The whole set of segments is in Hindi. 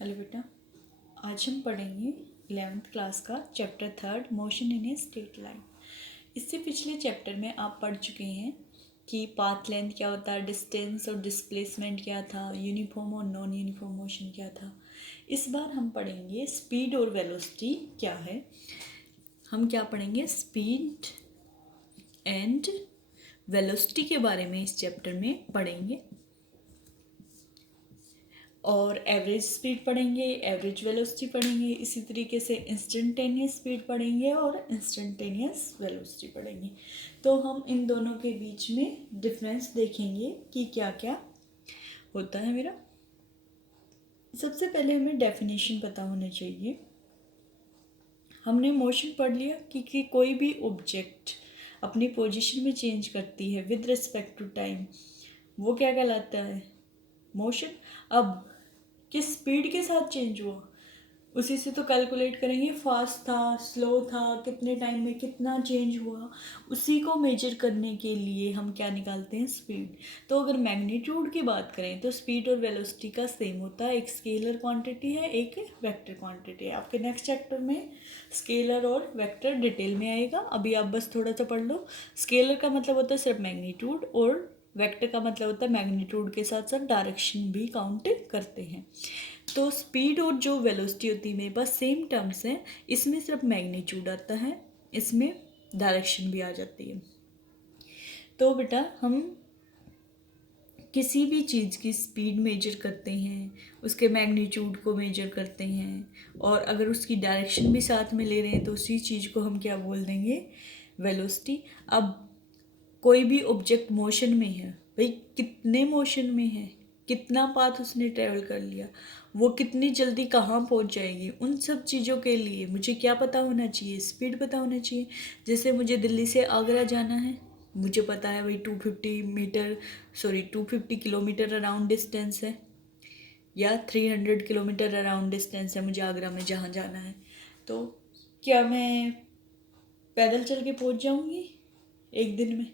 हेलो बेटा, आज हम पढ़ेंगे 11th क्लास का chapter 3 motion in a straight line. इससे पिछले चैप्टर में आप पढ़ चुके हैं कि पाथ लेंथ क्या होता है, डिस्टेंस और डिस्प्लेसमेंट क्या था, यूनिफॉर्म और नॉन यूनिफॉर्म मोशन क्या था। इस बार हम पढ़ेंगे स्पीड और वेलोसिटी क्या है। हम क्या पढ़ेंगे, स्पीड एंड वेलोसिटी के बारे में इस चैप्टर में पढ़ेंगे। और एवरेज स्पीड पढ़ेंगे, एवरेज वेलोसिटी पढ़ेंगे, इसी तरीके से इंस्टेंटेनियस स्पीड पढ़ेंगे और इंस्टेंटेनियस वेलोसिटी पढ़ेंगे। तो हम इन दोनों के बीच में डिफरेंस देखेंगे कि क्या क्या होता है मेरा। सबसे पहले हमें डेफिनेशन पता होना चाहिए। हमने मोशन पढ़ लिया कि कोई भी ऑब्जेक्ट अपनी पोजीशन में चेंज करती है विद रिस्पेक्ट टू टाइम, वो क्या कहलाता है, मोशन। अब किस स्पीड के साथ चेंज हुआ, उसी से तो कैलकुलेट करेंगे, फास्ट था, स्लो था, कितने टाइम में कितना चेंज हुआ, उसी को मेजर करने के लिए हम क्या निकालते हैं, स्पीड। तो अगर मैग्नीट्यूड की बात करें तो स्पीड और वेलोसिटी का सेम होता है, एक स्केलर क्वांटिटी है, एक वेक्टर क्वांटिटी है। आपके नेक्स्ट चैप्टर में स्केलर और वेक्टर डिटेल में आएगा, अभी आप बस थोड़ा सा पढ़ लो। स्केलर का मतलब होता है सिर्फ मैग्नीट्यूड, और वेक्टर का मतलब होता है मैग्नीट्यूड के साथ साथ डायरेक्शन भी काउंट करते हैं। तो स्पीड और जो वेलोसिटी होती है मेरे पास सेम टर्म्स हैं, इसमें सिर्फ मैग्नीट्यूड आता है, इसमें डायरेक्शन भी आ जाती है। तो बेटा हम किसी भी चीज़ की स्पीड मेजर करते हैं, उसके मैग्नीट्यूड को मेजर करते हैं, और अगर उसकी डायरेक्शन भी साथ में ले रहे हैं तो उसी चीज़ को हम क्या बोल देंगे, वेलोसिटी। अब कोई भी ऑब्जेक्ट मोशन में है, भाई कितने मोशन में है, कितना पाथ उसने ट्रेवल कर लिया, वो कितनी जल्दी कहाँ पहुँच जाएगी, उन सब चीज़ों के लिए मुझे क्या पता होना चाहिए, स्पीड पता होना चाहिए। जैसे मुझे दिल्ली से आगरा जाना है, मुझे पता है भाई 250 किलोमीटर अराउंड डिस्टेंस है, या 300 किलोमीटर अराउंड डिस्टेंस है मुझे आगरा में जहाँ जाना है। तो क्या मैं पैदल चल के पहुँच जाऊँगी एक दिन में?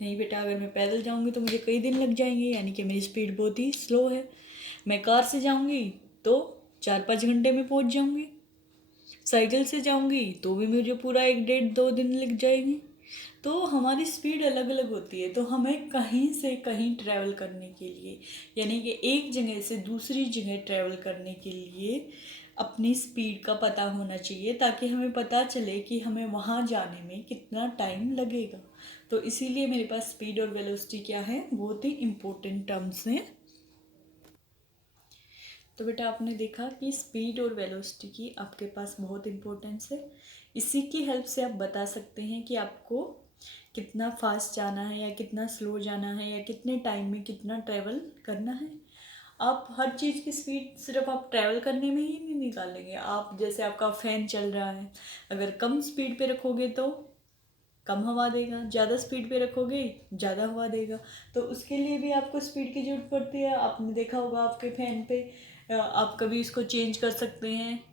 नहीं बेटा, अगर मैं पैदल जाऊंगी तो मुझे कई दिन लग जाएंगे, यानी कि मेरी स्पीड बहुत ही स्लो है। मैं कार से जाऊंगी तो 4-5 घंटे में पहुंच जाऊंगी, साइकिल से जाऊंगी तो भी मुझे पूरा 1-1.5-2 दिन लग जाएंगे। तो हमारी स्पीड अलग अलग होती है। तो हमें कहीं से कहीं ट्रैवल करने के लिए, यानी कि एक जगह से दूसरी जगह ट्रैवल करने के लिए अपनी स्पीड का पता होना चाहिए, ताकि हमें पता चले कि हमें वहाँ जाने में कितना टाइम लगेगा। तो इसीलिए मेरे पास स्पीड और वेलोसिटी क्या है, बहुत ही इम्पोर्टेंट टर्म्स हैं। तो बेटा आपने देखा कि स्पीड और वेलोसिटी की आपके पास बहुत इम्पोर्टेंस है। इसी की हेल्प से आप बता सकते हैं कि आपको कितना फास्ट जाना है या कितना स्लो जाना है, या कितने टाइम में कितना ट्रैवल करना है। आप हर चीज़ की स्पीड सिर्फ आप ट्रैवल करने में ही नहीं निकालेंगे। आप जैसे आपका फ़ैन चल रहा है, अगर कम स्पीड पे रखोगे तो कम हवा देगा, ज़्यादा स्पीड पे रखोगे ज़्यादा हवा देगा। तो उसके लिए भी आपको स्पीड की ज़रूरत पड़ती है। आपने देखा होगा आपके फैन पे आप कभी इसको चेंज कर सकते हैं,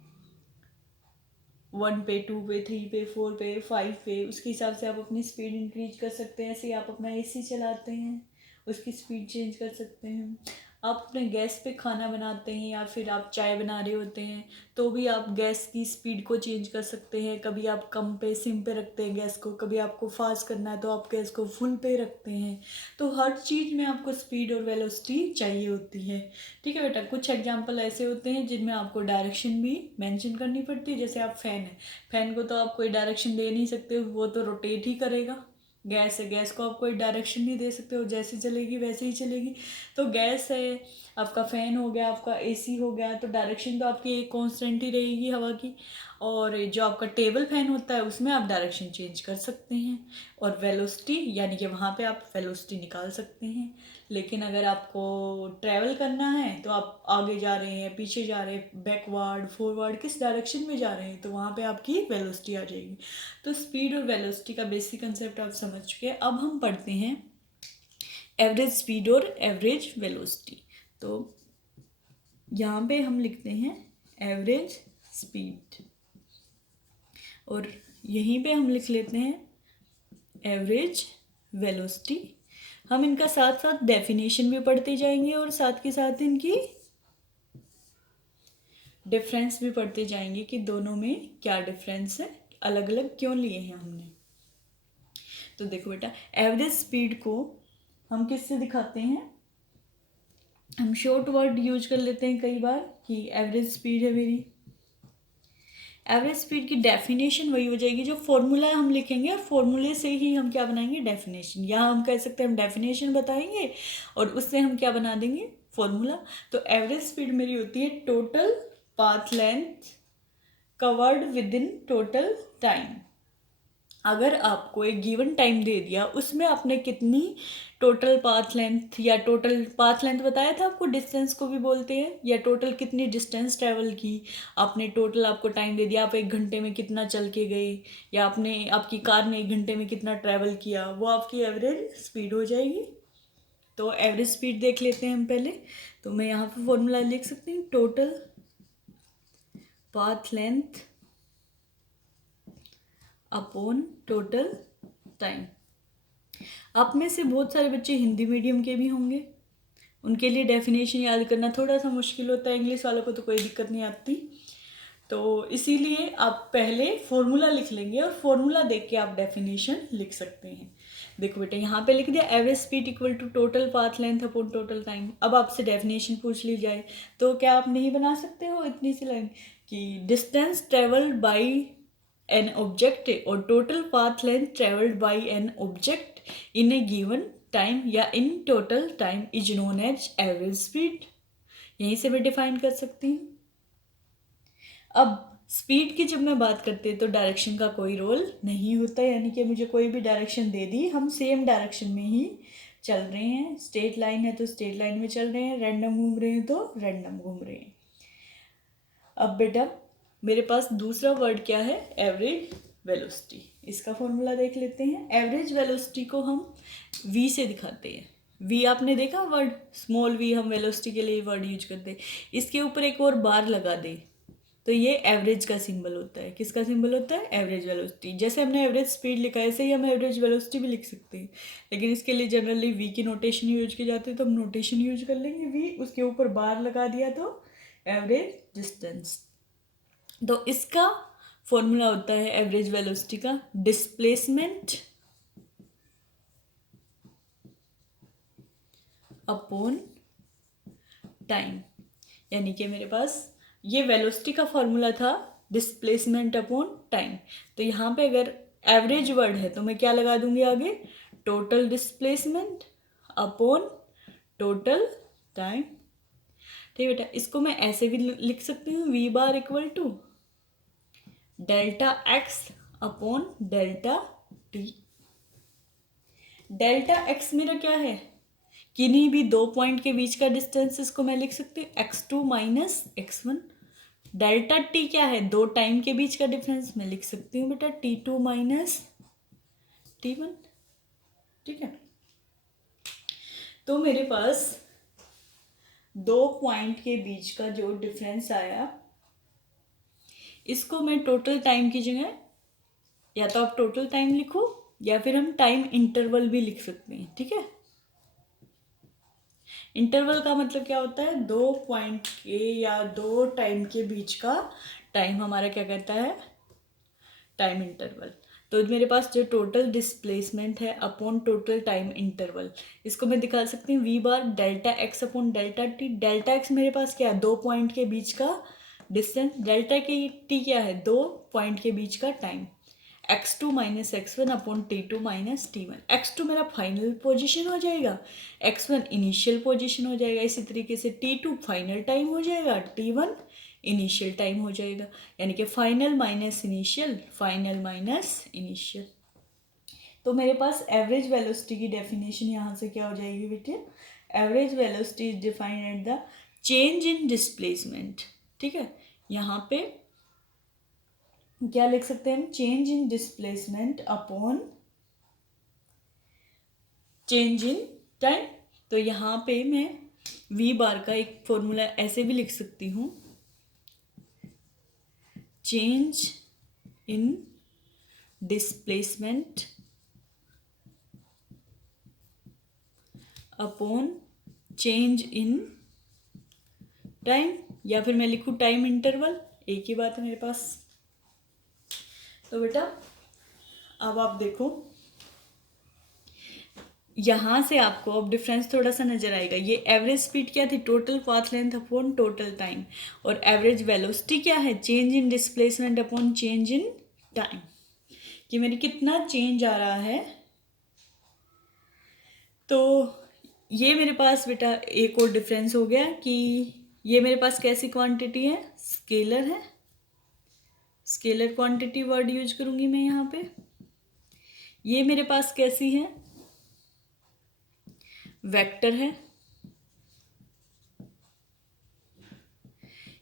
1 पे, 2 पे, 3 पे, 4 पे, 5 पे, उसके हिसाब से आप अपनी स्पीड इंक्रीज कर सकते हैं। ऐसे ही आप अपना एसी चलाते हैं, उसकी स्पीड चेंज कर सकते हैं। आप अपने गैस पे खाना बनाते हैं या फिर आप चाय बना रहे होते हैं, तो भी आप गैस की स्पीड को चेंज कर सकते हैं। कभी आप कम पे, सिम पे रखते हैं गैस को, कभी आपको फास्ट करना है तो आप गैस को फुल पे रखते हैं। तो हर चीज़ में आपको स्पीड और वेलोसिटी चाहिए होती है। ठीक है बेटा, कुछ एग्जाम्पल ऐसे होते हैं जिनमें आपको डायरेक्शन भी मेंशन करनी पड़ती है। जैसे आप फैन है, फैन को तो आप कोई डायरेक्शन दे नहीं सकते, वो तो रोटेट ही करेगा। गैस है, गैस को आप कोई डायरेक्शन नहीं दे सकते, वो जैसी चलेगी वैसे ही चलेगी। तो गैस है, आपका फ़ैन हो गया, आपका एसी हो गया, तो डायरेक्शन तो आपकी एक कांस्टेंट ही रहेगी हवा की। और जो आपका टेबल फैन होता है उसमें आप डायरेक्शन चेंज कर सकते हैं, और वेलोसिटी यानी कि वहाँ पे आप वेलोसिटी निकाल सकते हैं। लेकिन अगर आपको ट्रैवल करना है तो आप आगे जा रहे हैं, पीछे जा रहे हैं, बैकवर्ड फॉरवर्ड, किस डायरेक्शन में जा रहे हैं, तो वहाँ पे आपकी वेलोसिटी आ जाएगी। तो स्पीड और वेलोसिटी का बेसिक कंसेप्ट आप समझ चुके हैं। अब हम पढ़ते हैं एवरेज स्पीड और एवरेज वेलोसिटी। तो यहाँ पे हम लिखते हैं एवरेज स्पीड, और यहीं पे हम लिख लेते हैं एवरेज वेलोसिटी। हम इनका साथ साथ डेफिनेशन भी पढ़ते जाएंगे और साथ के साथ इनकी डिफरेंस भी पढ़ते जाएंगे कि दोनों में क्या डिफरेंस है, अलग अलग क्यों लिए हैं हमने। तो देखो बेटा, एवरेज स्पीड को हम किससे दिखाते हैं, हम शॉर्ट वर्ड यूज कर लेते हैं कई बार कि एवरेज स्पीड है मेरी। एवरेज स्पीड की डेफिनेशन वही हो जाएगी जो फॉर्मूला हम लिखेंगे, और फॉर्मूले से ही हम क्या बनाएंगे, डेफिनेशन। यहाँ हम कह सकते हैं हम डेफिनेशन बताएंगे और उससे हम क्या बना देंगे, फॉर्मूला। तो एवरेज स्पीड मेरी होती है total path length covered with in total time. अगर आपको एक गिवन टाइम दे दिया, उसमें आपने कितनी टोटल पाथ लेंथ, या टोटल पाथ लेंथ बताया था आपको, डिस्टेंस को भी बोलते हैं, या टोटल कितनी डिस्टेंस ट्रैवल की आपने, टोटल आपको टाइम दे दिया, आप 1 घंटे में कितना चल के गए, या आपने आपकी कार ने 1 घंटे में कितना ट्रैवल किया, वो आपकी एवरेज स्पीड हो जाएगी। तो एवरेज स्पीड देख लेते हैं हम पहले। तो मैं यहाँ पे फॉर्मूला लिख सकती हूँ, total path length upon total time. आप में से बहुत सारे बच्चे हिंदी मीडियम के भी होंगे, उनके लिए डेफिनेशन याद करना थोड़ा सा मुश्किल होता है, इंग्लिश वालों को तो कोई दिक्कत नहीं आती। तो इसीलिए आप पहले फॉर्मूला लिख लेंगे और फॉर्मूला देख के आप डेफिनेशन लिख सकते हैं। देखो बेटा, यहाँ पे लिख दिया average speed equal to total path length upon total time. अब आपसे डेफिनेशन पूछ ली जाए तो क्या आप नहीं बना सकते हो इतनी सी लाइन कि distance travelled by an object और total path length travelled by an object in a given time या in total time is known as average speed. यहीं से मैं डिफाइन कर सकती हूँ। अब स्पीड की जब मैं बात करती हूँ तो डायरेक्शन का कोई रोल नहीं होता, यानी कि मुझे कोई भी डायरेक्शन दे दी, हम सेम डायरेक्शन में ही चल रहे हैं। स्ट्रेट लाइन है तो स्ट्रेट लाइन में चल रहे हैं, रैंडम घूम रहे हैं तो रैंडम घूम रहे हैं। अब बेटा मेरे पास दूसरा वर्ड क्या है, एवरेज वेलोसिटी। इसका फॉर्मूला देख लेते हैं। एवरेज वेलोसिटी को हम v से दिखाते हैं। v आपने देखा वर्ड, स्मॉल v हम वेलोसिटी के लिए वर्ड यूज करते हैं। इसके ऊपर एक और बार लगा दे तो ये एवरेज का सिंबल होता है। किसका सिंबल होता है, एवरेज वेलोसिटी। जैसे हमने एवरेज स्पीड लिखा है, ऐसे ही हम एवरेज वेलोसिटी भी लिख सकते हैं, लेकिन इसके लिए जनरली v की नोटेशन यूज की जाती है, तो हम नोटेशन यूज कर लेंगे v, उसके ऊपर बार लगा दिया तो एवरेज डिस्टेंस। तो इसका फॉर्मूला होता है एवरेज वेलोसिटी का, डिस्प्लेसमेंट अपॉन टाइम। यानी कि मेरे पास ये वेलोसिटी का फॉर्मूला था, डिस्प्लेसमेंट अपॉन टाइम। तो यहाँ पे अगर एवरेज वर्ड है तो मैं क्या लगा दूंगी आगे, total displacement upon total time. ठीक बेटा, इसको मैं ऐसे भी लिख सकती हूँ, v bar equal to delta x upon delta t. Delta x मेरा क्या है, किन्हीं भी दो पॉइंट के बीच का डिस्टेंस, इसको मैं लिख सकती हूँ x2 minus x1। Delta T क्या है, दो टाइम के बीच का डिफरेंस, मैं लिख सकती हूँ बेटा t2 माइनस t1। ठीक है, तो मेरे पास दो पॉइंट के बीच का जो डिफरेंस आया, इसको मैं टोटल टाइम की जगह या तो आप टोटल टाइम लिखो या फिर हम टाइम इंटरवल भी लिख सकते हैं। ठीक है, इंटरवल का मतलब क्या होता है, दो पॉइंट के या दो टाइम के बीच का टाइम हमारा क्या कहता है, टाइम इंटरवल। तो मेरे पास जो टोटल डिस्प्लेसमेंट है अपॉन टोटल टाइम इंटरवल, इसको मैं दिखा सकती हूँ v bar delta x upon delta t. Delta x मेरे पास क्या है, दो पॉइंट के बीच का डिस्टेंस, डेल्टा की टी क्या है, दो पॉइंट के बीच का time, x2 minus x1 upon t2 minus t1। x2 मेरा फाइनल पोजीशन हो जाएगा, x1 इनिशियल पोजीशन हो जाएगा, इसी तरीके से t2 फाइनल टाइम हो जाएगा, t1 इनिशियल टाइम हो जाएगा। यानी कि final minus initial, final minus initial. तो मेरे पास एवरेज वेलोसिटी की डेफिनेशन यहाँ से क्या हो जाएगी बेटे, average velocity is defined at the change in displacement. ठीक है, यहाँ पे क्या लिख सकते हैं हम, change in displacement upon change in time. तो यहाँ पे मैं वी बार का एक फॉर्मूला ऐसे भी लिख सकती हूँ, change in displacement upon change in time. या फिर मैं लिखूँ टाइम इंटरवल, एक ही बात है मेरे पास। तो बेटा अब आप देखो, यहाँ से आपको अब डिफरेंस थोड़ा सा नजर आएगा। ये एवरेज स्पीड क्या थी, total path length upon total time, और एवरेज वेलोसिटी क्या है, change in displacement upon change in time, कि मेरी कितना चेंज आ रहा है। तो ये मेरे पास बेटा एक और डिफरेंस हो गया कि ये मेरे पास कैसी क्वांटिटी है, स्केलर है, स्केलर क्वांटिटी वर्ड यूज करूंगी मैं यहाँ पे। ये मेरे पास कैसी है, वेक्टर है,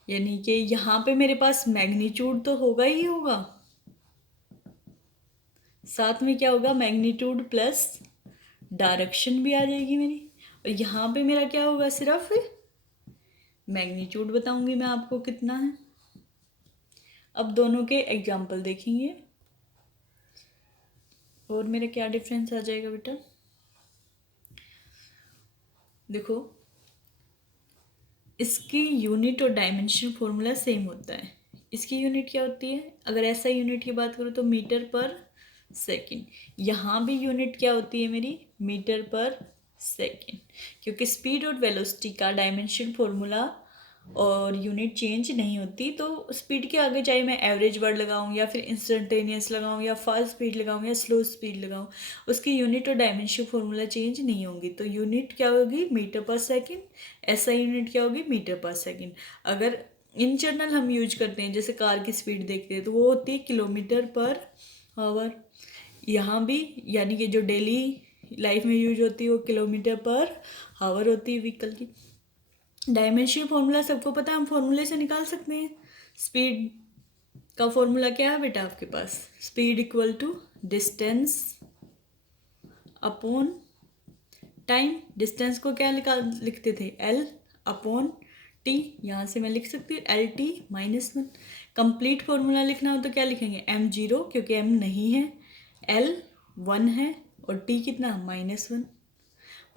यानी कि यहाँ पे मेरे पास मैग्नीट्यूड तो होगा ही होगा, साथ में क्या होगा, मैग्नीट्यूड प्लस डायरेक्शन भी आ जाएगी मेरी, और यहाँ पे मेरा क्या होगा, सिर्फ मैग्नीट्यूड बताऊंगी मैं आपको कितना है। अब दोनों के एग्जाम्पल देखेंगे और मेरा क्या डिफरेंस आ जाएगा बेटा। देखो इसकी यूनिट और डायमेंशन फॉर्मूला सेम होता है। इसकी यूनिट क्या होती है, अगर ऐसा यूनिट की बात करूँ तो मीटर पर सेकंड। यहाँ भी यूनिट क्या होती है मेरी, मीटर पर सेकंड, क्योंकि स्पीड और वेलोसिटी का डायमेंशन फॉर्मूला और यूनिट चेंज नहीं होती। तो स्पीड के आगे चाहे मैं एवरेज वर्ड लगाऊं या फिर इंस्टेंटेनियस लगाऊं या फास्ट स्पीड लगाऊं या स्लो स्पीड लगाऊं, उसकी यूनिट और डायमेंशन फॉर्मूला चेंज नहीं होंगी। तो यूनिट क्या होगी, मीटर पर सेकंड, ऐसा यूनिट क्या होगी, मीटर पर सेकंड। अगर इन जनरल हम यूज करते हैं, जैसे कार की स्पीड देखते हैं तो वो होती है किलोमीटर पर आवर। यहाँ भी यानी कि जो डेली लाइफ में यूज होती है वो किलोमीटर पर आवर होती है व्हीकल की। डायमेंशन फॉर्मूला सबको पता है, हम फॉर्मूले से निकाल सकते हैं। स्पीड का फॉर्मूला क्या है बेटा आपके पास, speed equal to distance upon time. Distance को क्या लिखते थे, एल अपॉन टी, यहाँ से मैं लिख सकती हूँ एल टी -1। कंप्लीट फॉर्मूला लिखना हो तो क्या लिखेंगे, m0 क्योंकि m नहीं है, l 1 है और t कितना, -1।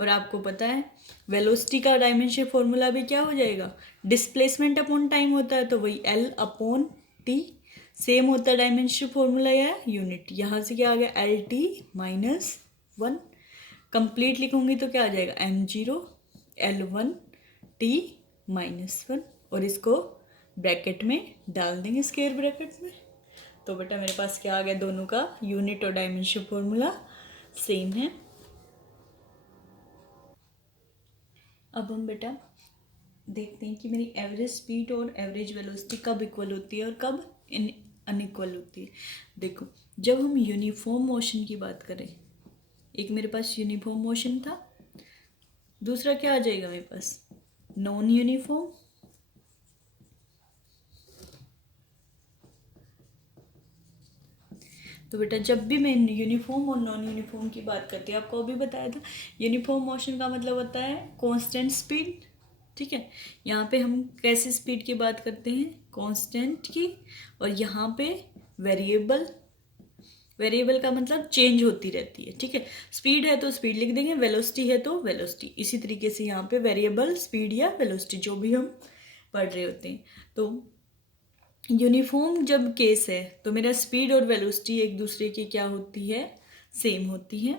और आपको पता है वेलोसिटी का डायमेंशन फॉर्मूला भी क्या हो जाएगा, डिस्प्लेसमेंट अपॉन टाइम होता है, तो वही एल अपॉन टी। सेम होता है डायमेंशन फॉर्मूला या यूनिट। यहाँ से क्या आ गया, एल टी -1। कंप्लीट लिखूंगी तो क्या आ जाएगा, m0 l1 t -1, और इसको ब्रैकेट में डाल देंगे, स्क्वायर ब्रैकेट में। तो बेटा मेरे पास क्या आ गया, दोनों का यूनिट और डायमेंशन फॉर्मूला सेम है। अब हम बेटा देखते हैं कि मेरी एवरेज स्पीड और एवरेज वेलोसिटी कब इक्वल होती है और कब अनइक्वल होती है। देखो जब हम यूनिफॉर्म मोशन की बात करें, एक मेरे पास यूनिफॉर्म मोशन था, दूसरा क्या आ जाएगा मेरे पास, नॉन यूनिफॉर्म। तो बेटा जब भी मैं यूनिफॉर्म और नॉन यूनिफॉर्म की बात करती हूँ, आपको अभी बताया था, यूनिफॉर्म मोशन का मतलब होता है कांस्टेंट स्पीड, ठीक है। यहाँ पे हम कैसे स्पीड की बात करते हैं, कांस्टेंट की, और यहाँ पे वेरिएबल, वेरिएबल का मतलब चेंज होती रहती है, ठीक है। स्पीड है तो स्पीड लिख देंगे, वेलोसिटी है तो वेलोसिटी। इसी तरीके से यहाँ पे वेरिएबल, स्पीड या वेलोसिटी जो भी हम पढ़ रहे होते हैं। तो यूनिफॉर्म जब केस है तो मेरा स्पीड और वेलोसिटी एक दूसरे की क्या होती है, सेम होती है।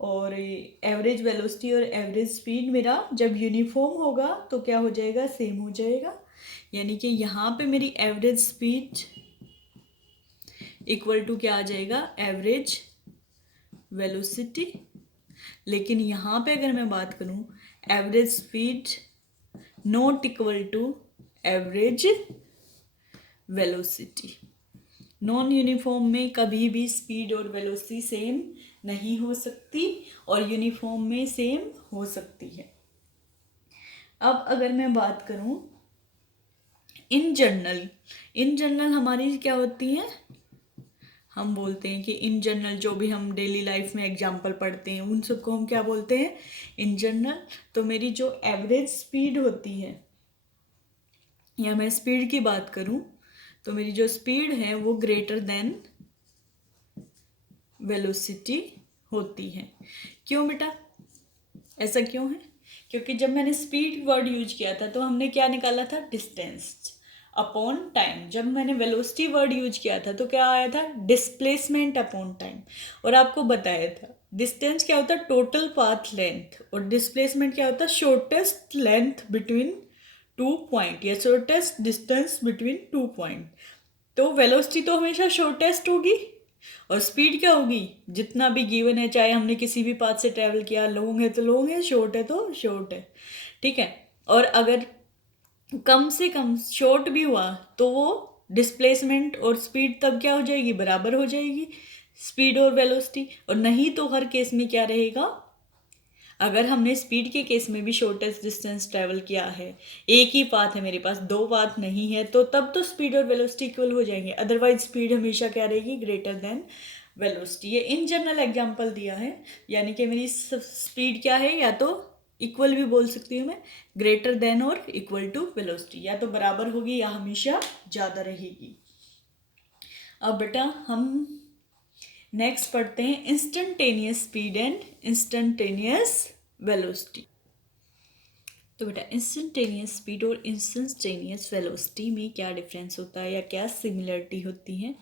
और एवरेज वेलोसिटी और एवरेज स्पीड मेरा जब यूनिफॉर्म होगा तो क्या हो जाएगा, सेम हो जाएगा। यानी कि यहाँ पे मेरी एवरेज स्पीड इक्वल टू क्या आ जाएगा, एवरेज वेलोसिटी। लेकिन यहाँ पे अगर मैं बात करूँ, average speed not equal to average velocity. Non uniform में कभी भी स्पीड और वेलोसिटी सेम नहीं हो सकती और यूनिफॉर्म में सेम हो सकती है। अब अगर मैं बात करूं इन जनरल हमारी क्या होती है, हम बोलते हैं कि इन जनरल जो भी हम डेली लाइफ में एग्जाम्पल पढ़ते हैं उन सबको हम क्या बोलते हैं, इन जनरल। तो मेरी जो एवरेज स्पीड होती है, या मैं स्पीड की बात करूं तो मेरी जो स्पीड है वो ग्रेटर देन वेलोसिटी होती है। क्यों बेटा, ऐसा क्यों है, क्योंकि जब मैंने स्पीड वर्ड यूज किया था तो हमने क्या निकाला था, डिस्टेंस अपॉन टाइम। जब मैंने वेलोसिटी वर्ड यूज किया था तो क्या आया था, डिस्प्लेसमेंट अपॉन टाइम। और आपको बताया था डिस्टेंस क्या होता है, टोटल पाथ लेंथ, और डिस्प्लेसमेंट क्या होता है, shortest length between two point या shortest distance between two point. तो वेलोसिटी तो हमेशा शॉर्टेस्ट होगी और स्पीड क्या होगी, जितना भी गिवन है, चाहे हमने किसी भी पाथ से ट्रेवल किया, लॉन्ग है तो लॉन्ग है, शॉर्ट है तो शॉर्ट है, ठीक है। और अगर कम से कम शॉर्ट भी हुआ तो वो डिस्प्लेसमेंट और स्पीड तब क्या हो जाएगी, बराबर हो जाएगी, स्पीड और वेलोसिटी। और नहीं तो हर केस में क्या रहेगा, अगर हमने स्पीड के केस में भी शॉर्टेस्ट डिस्टेंस ट्रैवल किया है, एक ही पाथ है मेरे पास, दो पाथ नहीं है, तो तब तो स्पीड और वेलोसिटी इक्वल हो जाएंगे। अदरवाइज स्पीड हमेशा क्या रहेगी, ग्रेटर देन वेलोसिटी। ये इन जनरल एग्जांपल दिया है, यानी कि मेरी स्पीड क्या है, या तो इक्वल भी बोल सकती हूँ मैं, ग्रेटर देन और इक्वल टू वेलोसिटी, या तो बराबर होगी या हमेशा ज़्यादा रहेगी। अब बेटा हम नेक्स्ट पढ़ते हैं instantaneous speed and instantaneous velocity. तो बेटा इंस्टेंटेनियस स्पीड और इंस्टेंटेनियस वेलोसिटी में क्या डिफरेंस होता है या क्या सिमिलरिटी होती है।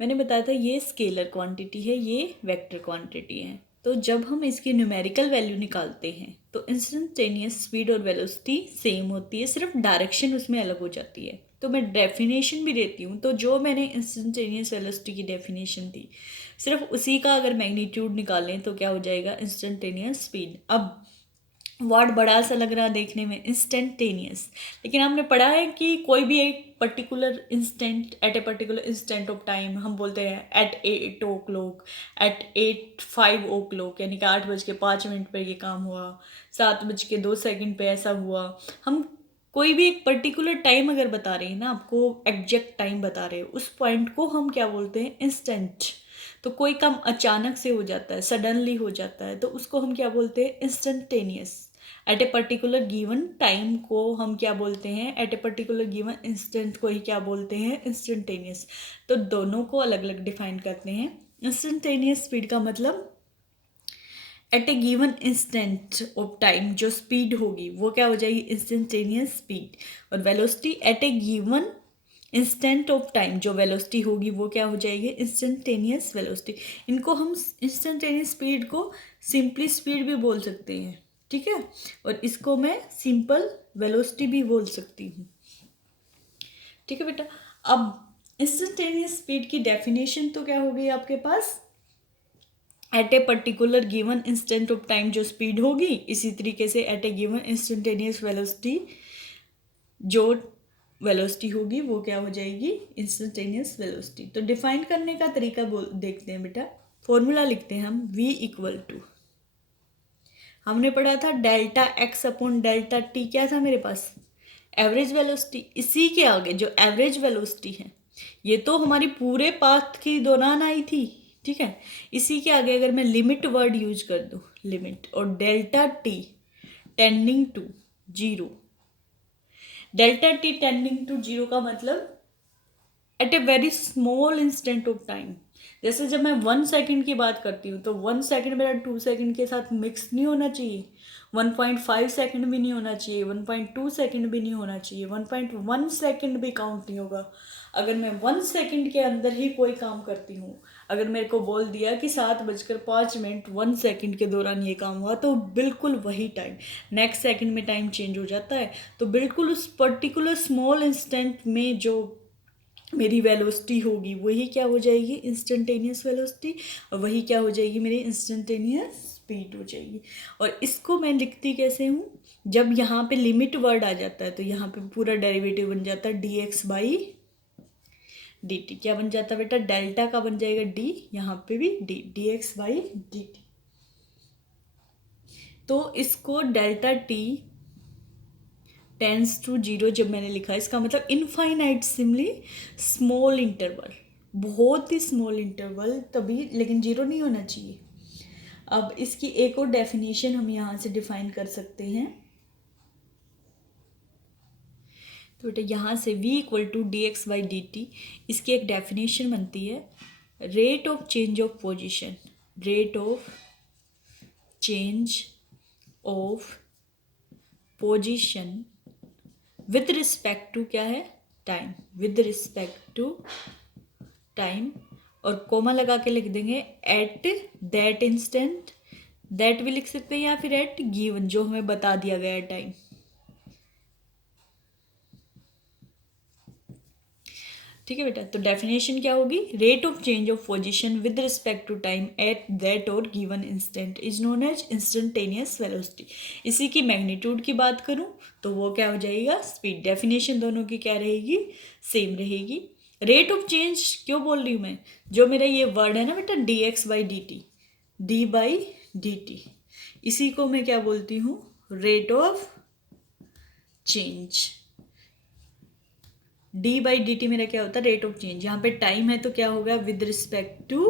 मैंने बताया था ये स्केलर क्वांटिटी है, ये वेक्टर क्वांटिटी है। तो जब हम इसकी न्यूमेरिकल वैल्यू निकालते हैं तो इंस्टेंटेनियस स्पीड और वेलोसिटी सेम होती है, सिर्फ डायरेक्शन उसमें अलग हो जाती है। तो मैं डेफिनेशन भी देती हूँ, तो जो मैंने इंस्टेंटेनियस वेलोसिटी की डेफिनेशन दी, सिर्फ उसी का अगर मैग्नीट्यूड निकालें तो क्या हो जाएगा, इंस्टेंटेनियस स्पीड। अब वर्ड बड़ा सा लग रहा देखने में, इंस्टेंटेनियस, लेकिन हमने पढ़ा है कि कोई भी एक particular instant, at a particular instant of time, हम बोलते हैं एट 8 o'clock, एट 5 o'clock, यानी कि 8:05 पे ये काम हुआ, 7:02 पे ऐसा हुआ। हम कोई भी एक पर्टिकुलर टाइम अगर बता रहे हैं ना, आपको एग्जैक्ट टाइम बता रहे हो, उस पॉइंट को हम क्या बोलते हैं, इंस्टेंट। तो कोई काम अचानक से हो जाता है, सडनली हो जाता है, तो उसको हम क्या बोलते हैं, instantaneous. At a particular given time को हम क्या बोलते हैं, at a particular given instant को ही क्या बोलते हैं, इंस्टेंटेनियस। तो दोनों को अलग अलग डिफाइन करते हैं। इंस्टेंटेनियस स्पीड का मतलब at a given instant of time जो स्पीड होगी वो क्या हो जाएगी, इंस्टेंटेनियस स्पीड। और velocity at a given instant of time जो वेलोसिटी होगी वो क्या हो जाएगी, इंस्टेंटेनियस वेलोसिटी। इनको हम इंस्टेंटेनियस स्पीड को सिंपली स्पीड भी बोल सकते हैं, ठीक है, और इसको मैं सिंपल वेलोसिटी भी बोल सकती हूँ, ठीक है बेटा। अब इंस्टेंटेनियस स्पीड की डेफिनेशन तो क्या हो गई आपके पास, at a particular given instant of time जो स्पीड होगी, इसी तरीके से at a given instantaneous velocity जो वेलोसिटी होगी वो क्या हो जाएगी, इंस्टेंटेनियस वेलोसिटी। तो डिफाइन करने का तरीका देखते हैं बेटा। फॉर्मूला लिखते हैं हम, v इक्वल टू, हमने पढ़ा था delta x upon delta T, क्या था मेरे पास, एवरेज वेलोसिटी। इसी के आगे जो एवरेज वेलोसिटी है, ये तो हमारी पूरे पाथ के दौरान आई थी, ठीक है। इसी के आगे अगर मैं लिमिट वर्ड यूज कर दूँ, लिमिट, और delta t tending to zero, delta t tending to zero का मतलब at a very small instant of time. जैसे जब मैं 1 सेकेंड की बात करती हूँ तो 1 सेकेंड मेरा 2 सेकेंड के साथ मिक्स नहीं होना चाहिए, 1.5 सेकेंड भी नहीं होना चाहिए, 1.2 सेकेंड भी नहीं होना चाहिए, 1.1 सेकेंड भी काउंट नहीं होगा। अगर मैं 1 सेकेंड के अंदर ही कोई काम करती हूँ, अगर मेरे को बोल दिया कि 7:05 1 सेकेंड के दौरान ये काम हुआ, तो बिल्कुल वही टाइम, नेक्स्ट सेकेंड में टाइम चेंज हो जाता है। तो बिल्कुल उस पर्टिकुलर स्मॉल इंस्टेंट में जो मेरी वेलोसिटी होगी वही क्या हो जाएगी, इंस्टेंटेनियस वेलोसिटी, और वही क्या हो जाएगी, मेरी इंस्टेंटेनियस स्पीड हो जाएगी। और इसको मैं लिखती कैसे हूँ, जब यहाँ पे लिमिट वर्ड आ जाता है तो यहाँ पे पूरा डेरिवेटिव बन जाता है dx बाई dt। क्या बन जाता है बेटा, डेल्टा का बन जाएगा d, यहाँ पे भी d, dx बाई dt। तो इसको delta t tends to zero जब मैंने लिखा, इसका मतलब इनफाइनाइट सिमली स्मॉल इंटरवल, बहुत ही स्मॉल इंटरवल तभी, लेकिन जीरो नहीं होना चाहिए। अब इसकी एक और डेफिनेशन हम यहाँ से डिफाइन कर सकते हैं। तो बेटा यहाँ से v equal to d x by d t, इसकी एक डेफिनेशन बनती है, rate of change of position, rate of change of position with respect to क्या है, time, with respect to time, और कोमा लगा के लिख देंगे एट दैट इंस्टेंट, दैट भी लिख सकते हैं या फिर एट गिवन, जो हमें बता दिया गया है टाइम। ठीक है बेटा, तो डेफिनेशन क्या होगी, rate of change of position with respect to time at that और given instant is known as instantaneous velocity. इसी की मैग्नीट्यूड की बात करूं तो वो क्या हो जाएगा, स्पीड। डेफिनेशन दोनों की क्या रहेगी, सेम रहेगी। रेट ऑफ चेंज क्यों बोल रही हूँ मैं, जो मेरा ये वर्ड है ना बेटा D x by d T, D by d T, इसी को मैं क्या बोलती हूँ, rate of change. D by d t मेरा क्या होता है, रेट ऑफ चेंज। यहाँ पे टाइम है तो क्या होगा, विद रिस्पेक्ट टू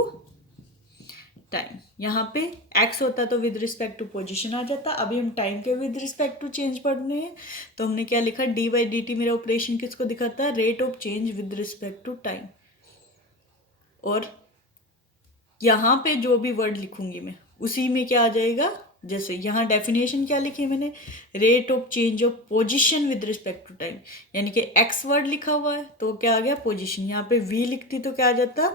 टाइम। यहाँ पे एक्स होता तो विद रिस्पेक्ट टू पोजीशन आ जाता, अभी हम टाइम के विद रिस्पेक्ट टू चेंज पढ़ने हैं, तो हमने क्या लिखा, डी बाई डी टी मेरा ऑपरेशन किसको दिखाता है, rate of change with respect to time. और यहाँ पे जो भी वर्ड लिखूंगी मैं उसी में क्या आ जाएगा, जैसे यहाँ डेफिनेशन क्या लिखी है मैंने, rate of change of position with respect to time, यानी कि एक्स वर्ड लिखा हुआ है तो क्या आ गया, पोजीशन। यहाँ पे वी लिखती तो क्या आ जाता,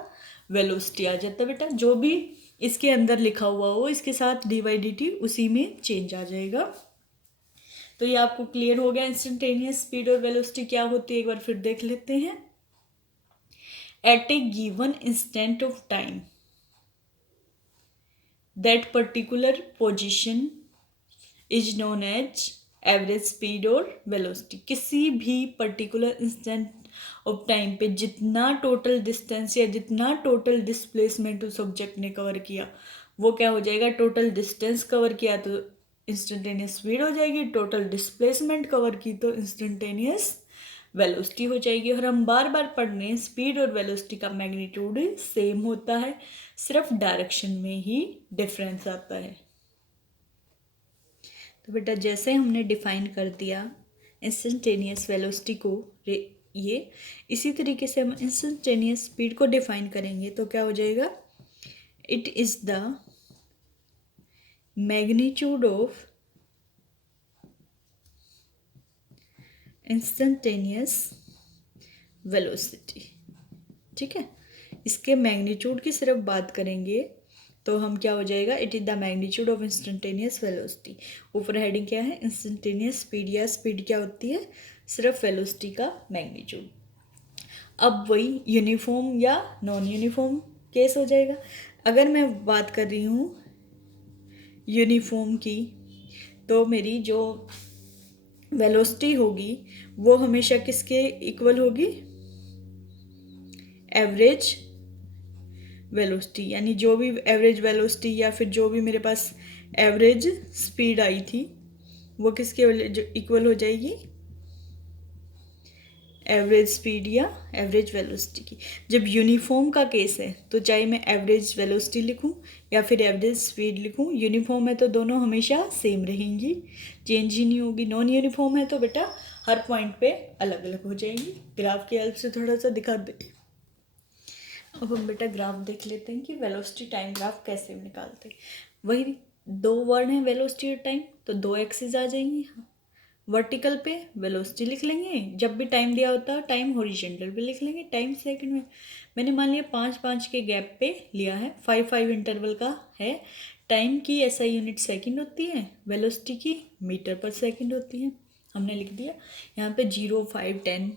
वेलोसिटी आ जाता बेटा। जो भी इसके अंदर लिखा हुआ हो इसके साथ डी बाई डी टी उसी में चेंज आ जाएगा। तो ये आपको क्लियर हो गया, इंस्टेंटेनियस स्पीड और वेलोसिटी क्या होती है, एक बार फिर देख लेते हैं। At a given instant of time that particular position is known as average speed और वेलोसिटी। किसी भी पर्टिकुलर इंस्टेंट ऑफ टाइम पे जितना टोटल डिस्टेंस या जितना टोटल डिस्प्लेसमेंट उस ऑब्जेक्ट ने कवर किया वो क्या हो जाएगा, टोटल डिस्टेंस कवर किया तो इंस्टेंटेनियस स्पीड हो जाएगी, टोटल डिस्प्लेसमेंट कवर की तो इंस्टेंटेनियस वेलोसिटी हो जाएगी। और हम बार बार पढ़ रहे हैं स्पीड और वेलोसिटी का मैग्नीट्यूड सेम होता है, सिर्फ डायरेक्शन में ही डिफरेंस आता है। तो बेटा जैसे हमने डिफाइन कर दिया इंस्टेंटेनियस वेलोसिटी को, ये इसी तरीके से हम इंस्टेंटेनियस स्पीड को डिफाइन करेंगे तो क्या हो जाएगा, it is the magnitude of instantaneous velocity. ठीक है, इसके मैग्नीट्यूड की सिर्फ बात करेंगे तो हम क्या हो जाएगा, it is the magnitude of instantaneous velocity. ऊपर हेडिंग क्या है, इंस्टेंटेनियस स्पीड, या स्पीड क्या होती है, सिर्फ वेलोसिटी का मैग्नीट्यूड। अब वही यूनिफॉर्म या नॉन यूनिफॉर्म केस हो जाएगा। अगर मैं बात कर रही हूँ यूनिफॉर्म की तो मेरी जो वेलोसिटी होगी वो हमेशा किसके इक्वल होगी, एवरेज वेलोसिटी। यानी जो भी एवरेज वेलोसिटी या फिर जो भी मेरे पास एवरेज स्पीड आई थी वो किसके इक्वल हो जाएगी, एवरेज स्पीड या एवरेज वेलोसिटी की। जब यूनिफॉर्म का केस है तो चाहे मैं एवरेज वेलोसिटी लिखूं या फिर एवरेज स्पीड लिखूं, यूनिफॉर्म है तो दोनों हमेशा सेम रहेंगी, चेंज ही नहीं होगी। नॉन यूनिफॉर्म है तो बेटा हर पॉइंट पे अलग अलग हो जाएंगी। ग्राफ की हेल्प से थोड़ा सा दिखा दे। अब हम बेटा ग्राफ देख लेते हैं कि वेलोसिटी टाइम ग्राफ कैसे निकालते हैं। वही दो वर्ड हैं वेलोसिटी और टाइम, तो दो एक्सिस आ जाएंगी। वर्टिकल पे वेलोसिटी लिख लेंगे, जब भी टाइम दिया होता है टाइम हॉरिजॉन्टल पे लिख लेंगे, टाइम सेकंड में। मैंने मान लिया 5-5 के गैप पे लिया है, 5-5 इंटरवल का है। टाइम की एसआई यूनिट सेकंड होती है, वेलोसिटी की मीटर पर सेकंड होती है। हमने लिख दिया यहाँ पे 0, 5, 10,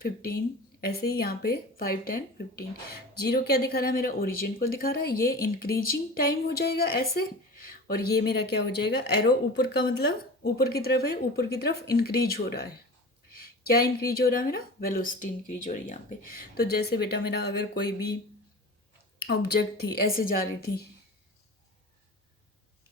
15, ऐसे ही यहाँ पे 5, 10, 15। 0 क्या दिखा रहा है, मेरा ओरिजिन को दिखा रहा है, ये इंक्रीजिंग टाइम हो जाएगा ऐसे, और ये मेरा क्या हो जाएगा, एरो ऊपर का मतलब ऊपर की तरफ है, ऊपर की तरफ इंक्रीज हो रहा है। क्या इंक्रीज हो रहा है, मेरा वेलोसिटी इंक्रीज हो रही है यहाँ पे। तो जैसे बेटा मेरा अगर कोई भी ऑब्जेक्ट थी ऐसे जा रही थी,